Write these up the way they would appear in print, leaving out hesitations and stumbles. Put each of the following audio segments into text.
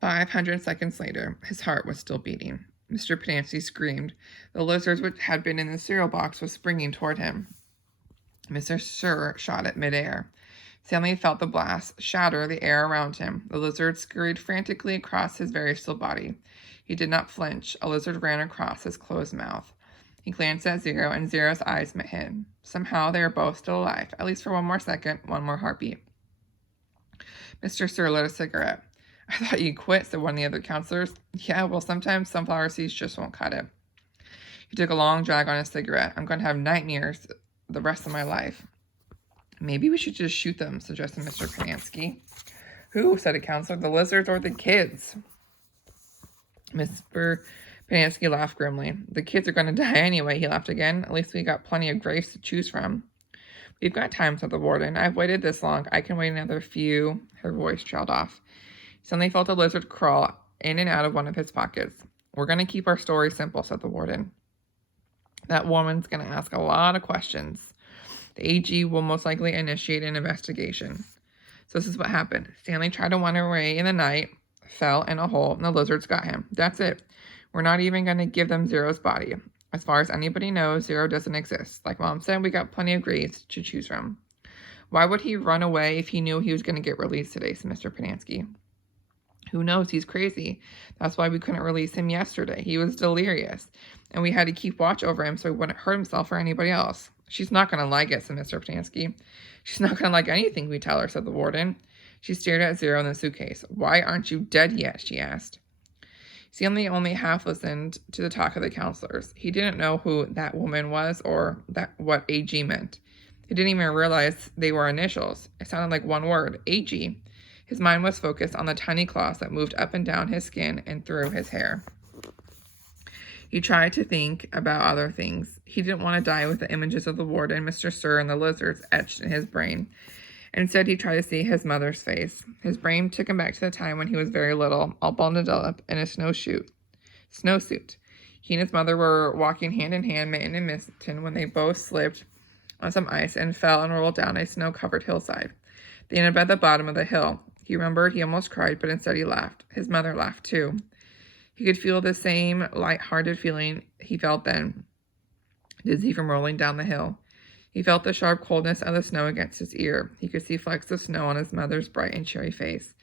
500 seconds later, his heart was still beating. Mr. Pedanski screamed. The lizard which had been in the cereal box was springing toward him. Mr. Sir shot at midair. Stanley felt the blast shatter the air around him. The lizard scurried frantically across his very still body. He did not flinch. A lizard ran across his closed mouth. He glanced at Zero, and Zero's eyes met his. Somehow they were both still alive, at least for one more second, one more heartbeat. Mr. Sir lit a cigarette. I thought you'd quit, said one of the other counselors. Yeah, well, sometimes sunflower seeds just won't cut it. He took a long drag on his cigarette. I'm going to have nightmares the rest of my life. Maybe we should just shoot them, suggested Mr. Pedanski. Who? Said a counselor. The lizards or the kids? Mr. Pedanski laughed grimly. The kids are going to die anyway, he laughed again. At least we got plenty of graves to choose from. We've got time, said the warden. I've waited this long. I can wait another few. Her voice trailed off. Suddenly felt a lizard crawl in and out of one of his pockets. We're going to keep our story simple, said the warden. That woman's going to ask a lot of questions. The AG will most likely initiate an investigation. So this is what happened. Stanley tried to wander away in the night, fell in a hole, and the lizards got him. That's it. We're not even going to give them Zero's body. As far as anybody knows, Zero doesn't exist. Like Mom said, we got plenty of graves to choose from. Why would he run away if he knew he was going to get released today, said Mr. Pedanski. Who knows? He's crazy. That's why we couldn't release him yesterday. He was delirious, and we had to keep watch over him so he wouldn't hurt himself or anybody else. She's not going to like it, said Mr. Pedanski. She's not going to like anything we tell her, said the warden. She stared at Zero in the suitcase. Why aren't you dead yet? She asked. Stanley only half listened to the talk of the counselors. He didn't know who that woman was or what AG meant. He didn't even realize they were initials. It sounded like one word, AG. His mind was focused on the tiny claws that moved up and down his skin and through his hair. He tried to think about other things. He didn't want to die with the images of the warden, Mr. Sir, and the lizards etched in his brain. Instead, he tried to see his mother's face. His brain took him back to the time when he was very little, all bundled up in a snowsuit. He and his mother were walking hand in hand, mitten and mitten, when they both slipped on some ice and fell and rolled down a snow-covered hillside. They ended up at the bottom of the hill. He remembered he almost cried, but instead he laughed. His mother laughed, too. He could feel the same light-hearted feeling he felt then, dizzy from rolling down the hill. He felt the sharp coldness of the snow against his ear. He could see flecks of snow on his mother's bright and cheery face.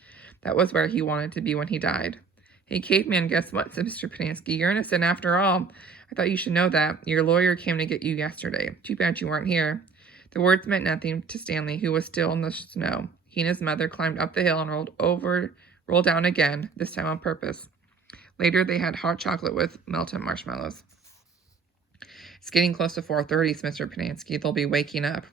That was where he wanted to be when he died. Hey, caveman, guess what, said Mr. Pedanski. You're innocent after all. I thought you should know that. Your lawyer came to get you yesterday. Too bad you weren't here. The words meant nothing to Stanley, who was still in the snow. He and his mother climbed up the hill and rolled down again, this time on purpose. Later, they had hot chocolate with melted marshmallows. It's getting close to 4:30, Mr. Pedanski. They'll be waking up.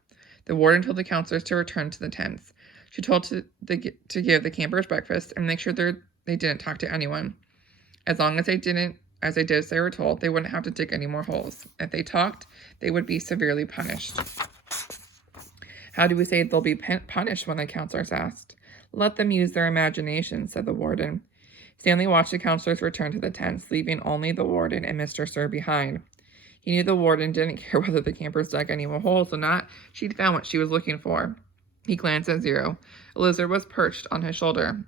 The warden told the counselors to return to the tents. She told to give the campers breakfast and make sure they didn't talk to anyone. As long as they did as they were told, they wouldn't have to dig any more holes. If they talked, they would be severely punished. How do we say they'll be punished, one of the counselors asked. Let them use their imagination, said the warden. Stanley watched the counselors return to the tents, leaving only the warden and Mr. Sir behind. He knew the warden didn't care whether the campers dug any more holes or not. She'd found what she was looking for. He glanced at Zero. A lizard was perched on his shoulder.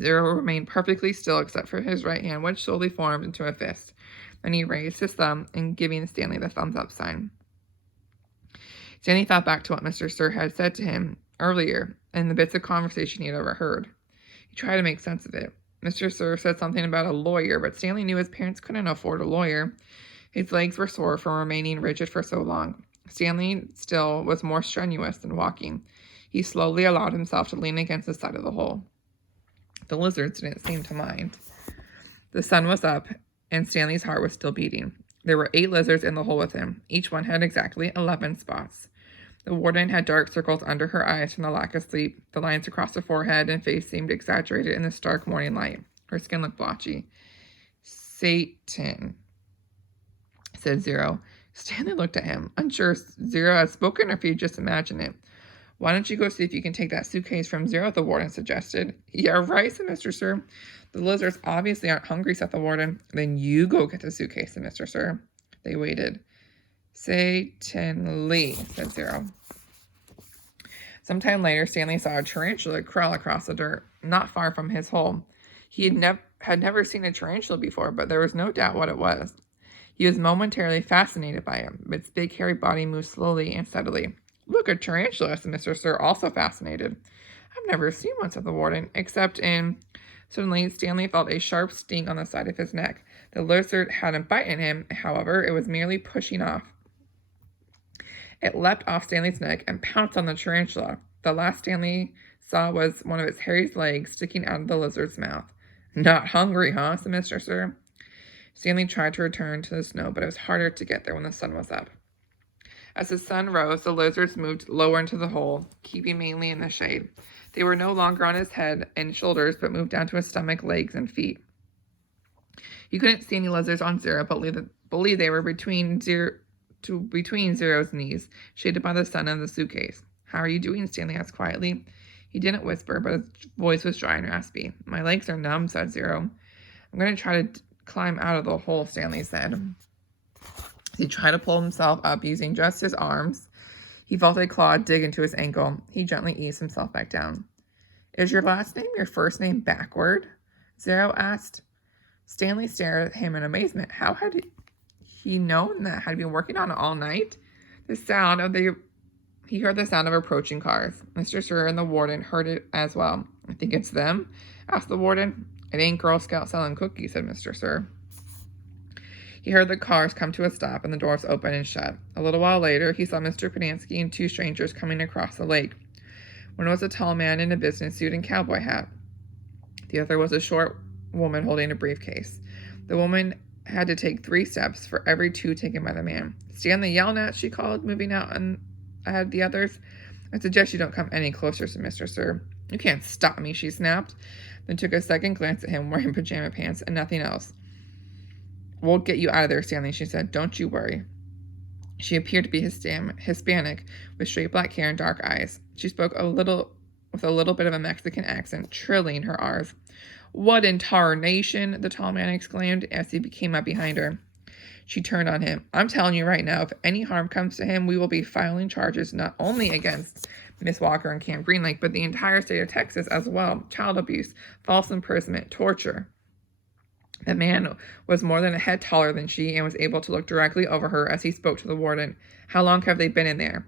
Zero remained perfectly still except for his right hand, which slowly formed into a fist. Then he raised his thumb and giving Stanley the thumbs up sign. Stanley thought back to what Mr. Sir had said to him earlier and the bits of conversation he had overheard. He tried to make sense of it. Mr. Sir said something about a lawyer, but Stanley knew his parents couldn't afford a lawyer. His legs were sore from remaining rigid for so long. Stanley still was more strenuous than walking. He slowly allowed himself to lean against the side of the hole. The lizards didn't seem to mind. The sun was up, and Stanley's heart was still beating. There were 8 lizards in the hole with him. Each one had exactly 11 spots. The warden had dark circles under her eyes from the lack of sleep. The lines across her forehead and face seemed exaggerated in the stark morning light. Her skin looked blotchy. Satan, said Zero. Stanley looked at him, unsure if Zero had spoken or if he'd just imagined it. Why don't you go see if you can take that suitcase from Zero, the warden suggested. Yeah, right, said Mr. Sir. The lizards obviously aren't hungry, said the warden. Then you go get the suitcase, said Mr. Sir. They waited. Satan Lee, said Zero. Sometime later, Stanley saw a tarantula crawl across the dirt, not far from his hole. He had never seen a tarantula before, but there was no doubt what it was. He was momentarily fascinated by it. Its big hairy body moved slowly and steadily. "Look, a tarantula," said Mr. Sir, also fascinated. "I've never seen one," said the warden, except in... Suddenly, Stanley felt a sharp sting on the side of his neck. The lizard hadn't bitten him, however, it was merely pushing off. It leapt off Stanley's neck and pounced on the tarantula. The last Stanley saw was one of its hairy legs sticking out of the lizard's mouth. "Not hungry, huh?" said Mr. Sir. Stanley tried to return to the snow, but it was harder to get there when the sun was up. As the sun rose, the lizards moved lower into the hole, keeping mainly in the shade. They were no longer on his head and shoulders, but moved down to his stomach, legs, and feet. He couldn't see any lizards on Zero, but believed they were between Zero's knees, shaded by the sun and the suitcase. "How are you doing?" Stanley asked quietly. He didn't whisper, but his voice was dry and raspy. "My legs are numb," said Zero. "I'm going to try to climb out of the hole," Stanley said. He tried to pull himself up using just his arms. He felt a claw dig into his ankle. He gently eased himself back down. "Is your last name your first name backward?" Zero asked. Stanley stared at him in amazement. How had he known that? Had he been working on it all night? He heard the sound of approaching cars. Mr. Sir and the warden heard it as well. "I think it's them?" asked the warden. "It ain't Girl Scout selling cookies," said Mr. Sir. He heard the cars come to a stop and the doors open and shut. A little while later, he saw Mr. Padansky and two strangers coming across the lake. One was a tall man in a business suit and cowboy hat. The other was a short woman holding a briefcase. The woman had to take 3 steps for every 2 taken by the man. "Stanley Yelnats," she called, moving out and ahead of the others. "I suggest you don't come any closer," said Mr. Sir. "You can't stop me," she snapped, then took a second glance at him wearing pajama pants and nothing else. "We'll get you out of there, Stanley," she said. "Don't you worry." She appeared to be Hispanic, with straight black hair and dark eyes. She spoke with a little bit of a Mexican accent, trilling her R's. "What in tarnation!" the tall man exclaimed as he came up behind her. She turned on him. "I'm telling you right now, if any harm comes to him, we will be filing charges not only against Miss Walker and Camp Green Lake, but the entire state of Texas as well. Child abuse, false imprisonment, torture." The man was more than a head taller than she and was able to look directly over her as he spoke to the warden. "How long have they been in there?"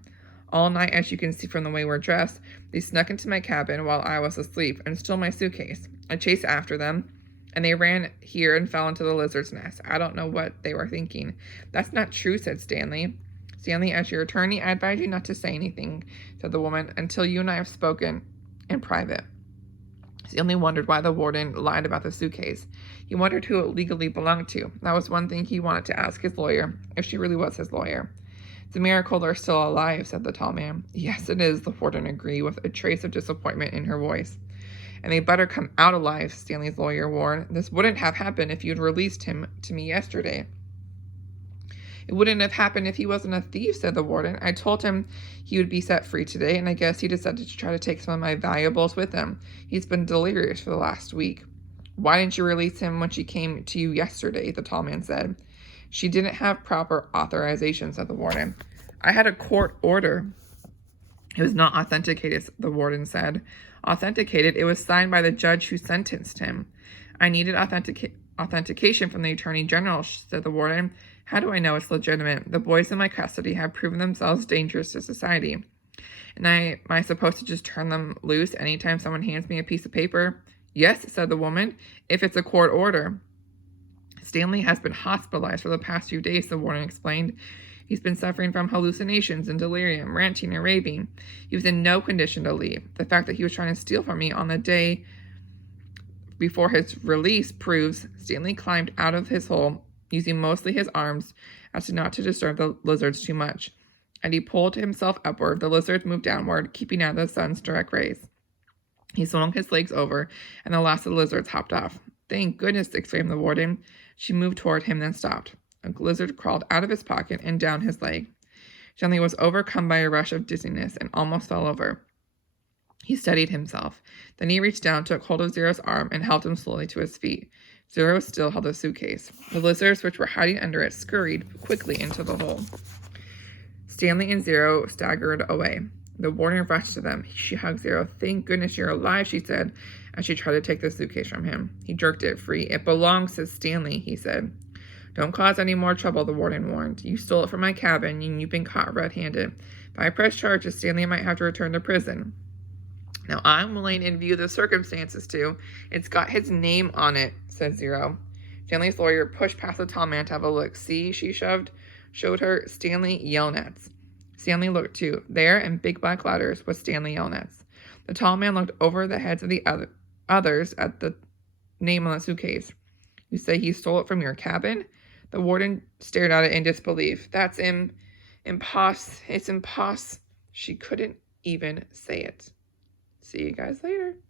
"All night, as you can see from the way we're dressed. They snuck into my cabin while I was asleep and stole my suitcase. I chased after them, and they ran here and fell into the lizard's nest. I don't know what they were thinking." "That's not true," said Stanley. "Stanley, as your attorney, I advise you not to say anything," said the woman, "until you and I have spoken in private." Stanley wondered why the warden lied about the suitcase. He wondered who it legally belonged to. That was one thing he wanted to ask his lawyer, if she really was his lawyer. "It's a miracle they're still alive," said the tall man. "Yes, it is," the warden agreed, with a trace of disappointment in her voice. "And they better come out alive," Stanley's lawyer warned. "This wouldn't have happened if you'd released him to me yesterday." "It wouldn't have happened if he wasn't a thief," said the warden. "I told him he would be set free today, and I guess he decided to try to take some of my valuables with him. He's been delirious for the last week." "Why didn't you release him when she came to you yesterday?" the tall man said. "She didn't have proper authorization," said the warden. "I had a court order." "It was not authenticated," the warden said. "Authenticated? It was signed by the judge who sentenced him." "I needed authentication from the Attorney General," said the warden. "How do I know it's legitimate? The boys in my custody have proven themselves dangerous to society. And am I supposed to just turn them loose anytime someone hands me a piece of paper?" "Yes," said the woman, "if it's a court order." "Stanley has been hospitalized for the past few days," the warden explained. "He's been suffering from hallucinations and delirium, ranting and raving. He was in no condition to leave. The fact that he was trying to steal from me on the day before his release proves." Stanley climbed out of his hole, using mostly his arms as to not to disturb the lizards too much. And he pulled himself upward. The lizards moved downward, keeping out of the sun's direct rays. He swung his legs over, and the last of the lizards hopped off. "Thank goodness!" exclaimed the warden. She moved toward him, then stopped. A lizard crawled out of his pocket and down his leg. Stanley was overcome by a rush of dizziness and almost fell over. He steadied himself. Then he reached down, took hold of Zero's arm, and helped him slowly to his feet. Zero still held the suitcase. The lizards, which were hiding under it, scurried quickly into the hole. Stanley and Zero staggered away. The warden rushed to them. She hugged Zero. "Thank goodness you're alive," she said, as she tried to take the suitcase from him. He jerked it free. "It belongs to Stanley," he said. "Don't cause any more trouble," the warden warned. "You stole it from my cabin, and you've been caught red-handed. If I press charges, Stanley might have to return to prison." "Now, I'm willing, in view of the circumstances, to. It's got his name on it," said Zero. Stanley's lawyer pushed past the tall man to have a look. "See," she showed her, "Stanley Yelnats." Stanley looked too. There, in big black letters, was Stanley Yelnats. The tall man looked over the heads of the others at the name on the suitcase. "You say he stole it from your cabin?" The warden stared at it in disbelief. "That's It's impossible." She couldn't even say it. See you guys later.